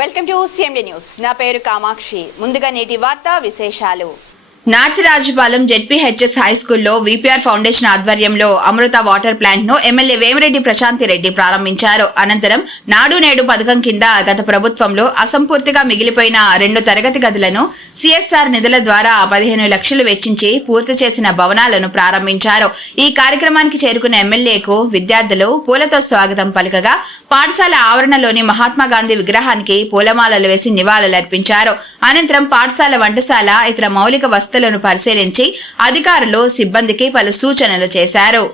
Welcome to CMD news. నా పేరు కామాక్షి. ముందుగా నేటి వార్తా విశేషాలు. నాచిరాజుపాలెం జెడ్పీహెచ్ఎస్ హైస్కూల్లో విపిఆర్ ఫౌండేషన్ ఆధ్వర్యంలో అమృత వాటర్ ప్లాంట్ ను ఎమ్మెల్యే వేమిరెడ్డి ప్రశాంతిరెడ్డి ప్రారంభించారు. అనంతరం నాడు నేడు పథకం కింద గత ప్రభుత్వంలో అసంపూర్తిగా మిగిలిపోయిన 2 తరగతి గదులను సిఎస్ఆర్ నిధుల ద్వారా 15 లక్షలు వెచ్చించి పూర్తి చేసిన భవనాలను ప్రారంభించారు. ఈ కార్యక్రమానికి చేరుకున్న ఎమ్మెల్యేకు విద్యార్థులు పూలతో స్వాగతం పలకగా పాఠశాల ఆవరణలోని మహాత్మాగాంధీ విగ్రహానికి పూలమాలలు వేసి నివాళులర్పించారు. అనంతరం పాఠశాల వంటశాల ఇతర మౌలిక వస్తువులను పరిశీలించి అధికారులు సిబ్బందికి పలు సూచనలు చేశారు.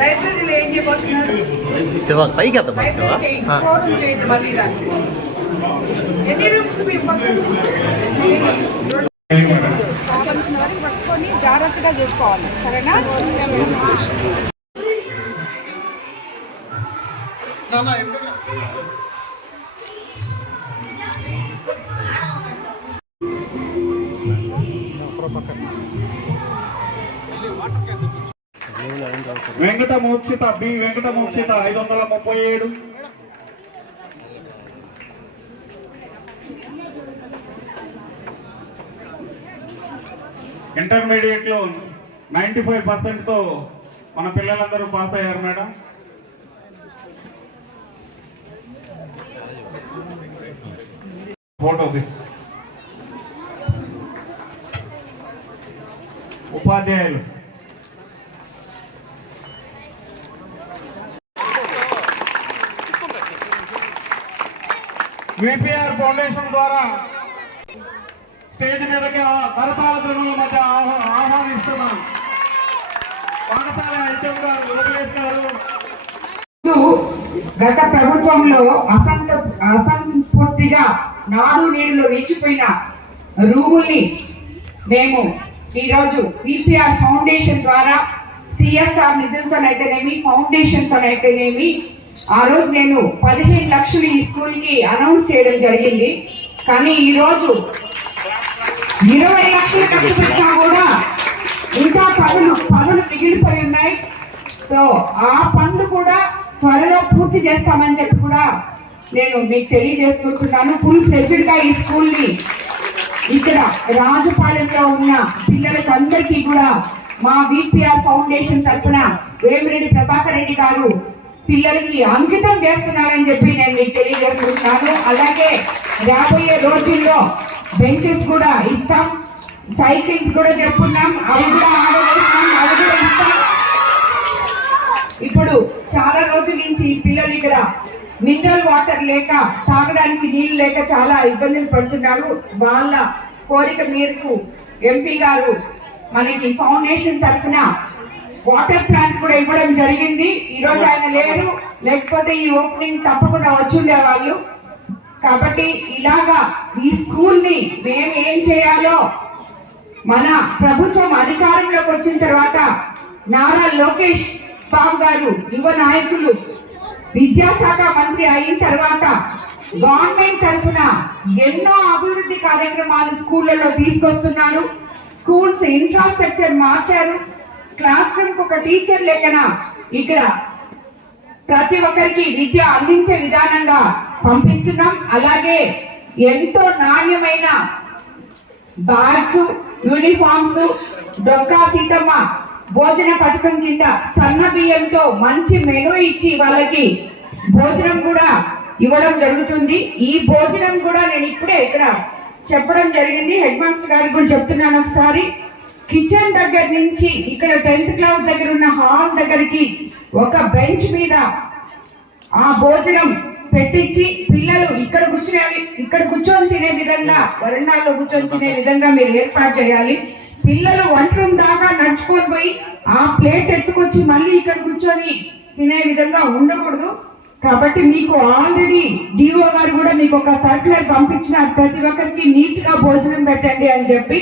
లైబ్రరీలో ఏం చేయబోతున్నారు? పైకి ఎన్ని రూమ్స్ పట్టుకొని జాగ్రత్తగా చూసుకోవాలి, సరేనా? వెంకటమోక్షిత 537. ఇంటర్మీడియట్ లో 95% తో మన పిల్లలందరూ పాస్ అయ్యారు మేడం. ఫోటో ఉపాధ్యాయులు విపిఆర్ ఫౌండేషన్ ద్వారా స్టేజ్ మీదకి కరతాళ ధ్వనుల మధ్య ఆహ్వానిస్తున్నాం. పాఠశాల హెచ్ఎం గారు లోకేష్ గారు. గత ప్రభుత్వంలో అసంపూర్తిగా నాడు నేడులో నిలిచిపోయిన రూముల్ని మేము ఈరోజు విపిఆర్ ఫౌండేషన్ ద్వారా సిఎస్ఆర్ నిధులతోనైతేనేమి ఫౌండేషన్తోనైతేనేమి ఆ రోజు నేను 15 లక్షలు ఈ స్కూల్ కి అనౌన్స్ చేయడం జరిగింది. కానీ ఈ రోజు 20 లక్షలు ఖర్చు పెట్టినా కూడా ఇంకా పనులు మిగిలిపోయి ఉన్నాయి. సో ఆ పనులు కూడా త్వరలో పూర్తి చేస్తామని చెప్పి కూడా నేను మీకు తెలియజేసుకుంటున్నాను. ఫుల్ ఫ్లెడ్జ్డ్ గా ఈ స్కూల్ ని ఇక్కడ రాజుపాలెంలో ఉన్న పిల్లలకు అందరికీ కూడా మా విపిఆర్ ఫౌండేషన్ తరఫున వేమిరెడ్డి ప్రభాకర్ రెడ్డి గారు పిల్లలకి అంకితం చేస్తున్నారని చెప్పి నేను మీకు తెలియజేస్తున్నాను. అలాగే రాబోయే రోజుల్లో బెంచెస్ కూడా ఇస్తాం, సైకిల్స్ కూడా చెప్పుకున్నాం, అవి కూడా ఆర్డర్ చేస్తాం, అవి కూడా ఇస్తాం. ఇప్పుడు చాలా రోజుల నుంచి పిల్లలు ఇక్కడ మినరల్ వాటర్ లేక తాగడానికి నీళ్లు లేక చాలా ఇబ్బందులు పడుతున్నారు. వాళ్ళ కోరిక మేరకు ఎంపీ గారు మనకి ఫౌండేషన్ తరఫున వాటర్ ప్లాంట్ కూడా ఇవ్వడం జరిగింది. ఈ రోజు ఆయన లేరు, లేకపోతే ఈ ఓపెనింగ్ తప్పకుండా వచ్చుండే వాళ్ళు. కాబట్టి ఇలాగా ఈ స్కూల్ ని మేము ఏం చేయాలో మన ప్రభుత్వం అధికారంలోకి వచ్చిన తర్వాత నారా లోకేష్ బాబు గారు యువ నాయకులు విద్యాశాఖ మంత్రి అయిన తర్వాత గవర్నమెంట్ తరఫున ఎన్నో అభివృద్ధి కార్యక్రమాలు స్కూళ్లలో తీసుకొస్తున్నారు. స్కూల్స్ ఇన్ఫ్రాస్ట్రక్చర్ మార్చారు. క్లాస్ రూమ్ ఒక టీచర్ లేకన ఇక్కడ ప్రతి ఒక్కరికి విద్య అందించే విధానంగా పంపిస్తున్నాం. అలాగే ఎంతో నాణ్యమైన బ్యాగ్స్, యూనిఫామ్స్, డొక్కా సీతమ్మ భోజన పథకం కింద సన్న బియ్యంతో మంచి మెనూ ఇచ్చి వాళ్ళకి భోజనం కూడా ఇవ్వడం జరుగుతుంది. ఈ భోజనం కూడా నేను ఇప్పుడే ఇక్కడ చెప్పడం జరిగింది. హెడ్ మాస్టర్ గారికి కూడా చెప్తున్నాను ఒకసారి. కిచెన్ దగ్గర నుంచి ఇక్కడ 10th క్లాస్ దగ్గర ఉన్న హాల్ దగ్గరికి ఒక బెంచ్ మీద ఆ భోజనం పెట్టించి పిల్లలు ఇక్కడ కూర్చొని తినే విధంగా, వరండాల్లో కూర్చొని తినే విధంగా మీరు ఏర్పాటు చేయాలి. పిల్లలు వంట రూమ్ దాకా నడుచుకొని పోయి ఆ ప్లేట్ ఎత్తుకొచ్చి మళ్ళీ ఇక్కడ కూర్చొని తినే విధంగా ఉండకూడదు. కాబట్టి మీకు ఆల్రెడీ డిఓ గారు కూడా మీకు ఒక సర్క్యులర్ పంపించిన ప్రతి ఒక్కరికి నీట్ గా భోజనం పెట్టండి అని చెప్పి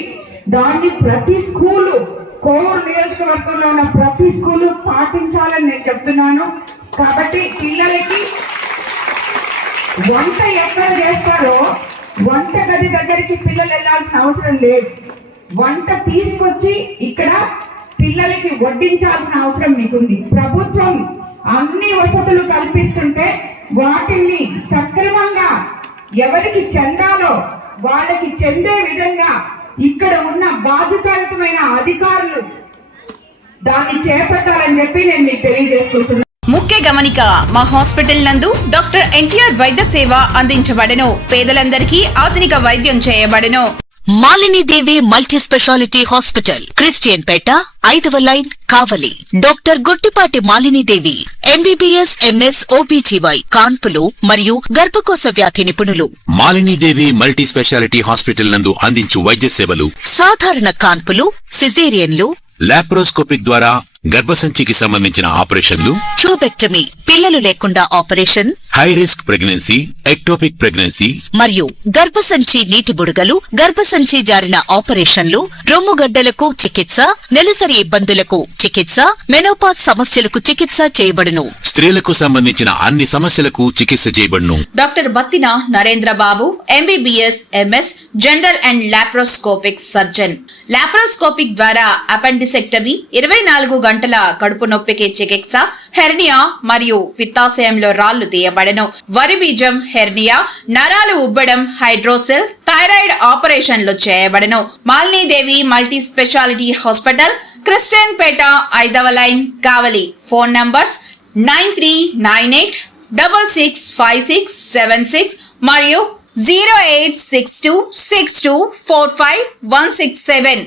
దాన్ని ప్రతి స్కూలు కోవూరు నియోజకవర్గంలో ఉన్న ప్రతి స్కూలు పాటించాలని నేను చెప్తున్నాను. కాబట్టి పిల్లలకి వంట ఎక్కడ చేస్తారో వంట గది దగ్గరికి పిల్లలు వెళ్ళాల్సిన అవసరం లేదు. వంట తీసుకొచ్చి ఇక్కడ పిల్లలకి వడ్డించాల్సిన అవసరం మీకుంది. ప్రభుత్వం అన్ని వసతులు కల్పిస్తుంటే వాటిని సక్రమంగా ఎవరికి చెందాలో వాళ్ళకి చెందే విధంగా ఇక్కడ ఉన్న బాధ్యతాయుతమైన అధికారులు దాన్ని చేపట్టాలని చెప్పి నేను మీకు తెలియజేసుకుంటున్నాను. ముఖ్య గమనిక, మా హాస్పిటల్ నందు డాక్టర్ ఎన్టీఆర్ వైద్య సేవ అందించబడెను. పేదలందరికీ ఆధునిక వైద్యం చేయబడెను. Malinidevi multi specialty hospital, Christian Peta, 5వ line, Kavali. Doctor Gottipati Malinidevi MBBS, MS, OBGY, కాన్పులు మరియు గర్భకోశ వ్యాధి నిపుణులు. మాలినీదేవి మల్టీ స్పెషాలిటీ హాస్పిటల్ నందు అందించు వైద్య సేవలు: సాధారణ కాన్పులు, సిజేరియన్లు, లాప్రోస్కోపిక్ ద్వారా గర్భసంచికి సంబంధించిన ఆపరేషన్లు, ట్యూబెక్టమీ, పిల్లలు లేకుండా operation, high risk pregnancy, ectopic pregnancy మరియు గర్భసంచి నీటి బుడగలు, గర్భసంచి జారిన ఆపరేషన్లు, రొమ్ముగడ్డలకు చికిత్స, నెలసరి ఇబ్బందులకు చికిత్స, మెనోపాజ్ సమస్యలకు చికిత్స చేయబడును. స్త్రీలకు సంబంధించిన అన్ని సమస్యలకు చికిత్స చేయబడును. Doctor Battina Narendra Babu MBBS, MS, general and laparoscopic surgeon. Laparoscopic ద్వారా అపెండిసెక్టమీ, 24 గంటల కడుపు నొప్పికి చికిత్స, హెర్నియా మరియు పిత్తాశయంలో రాళ్లు తీయబడెను. వరి బీజం, హెర్నియా, నరాలు ఉబ్బడం, హైడ్రోసెల్, థైరాయిడ్ ఆపరేషన్లు చేయబడెను. Malinidevi multi specialty hospital, Christian Peta, 5వ లైన్, కావలి. ఫోన్ నంబర్స్ 9398665676 మరియు 08626245167.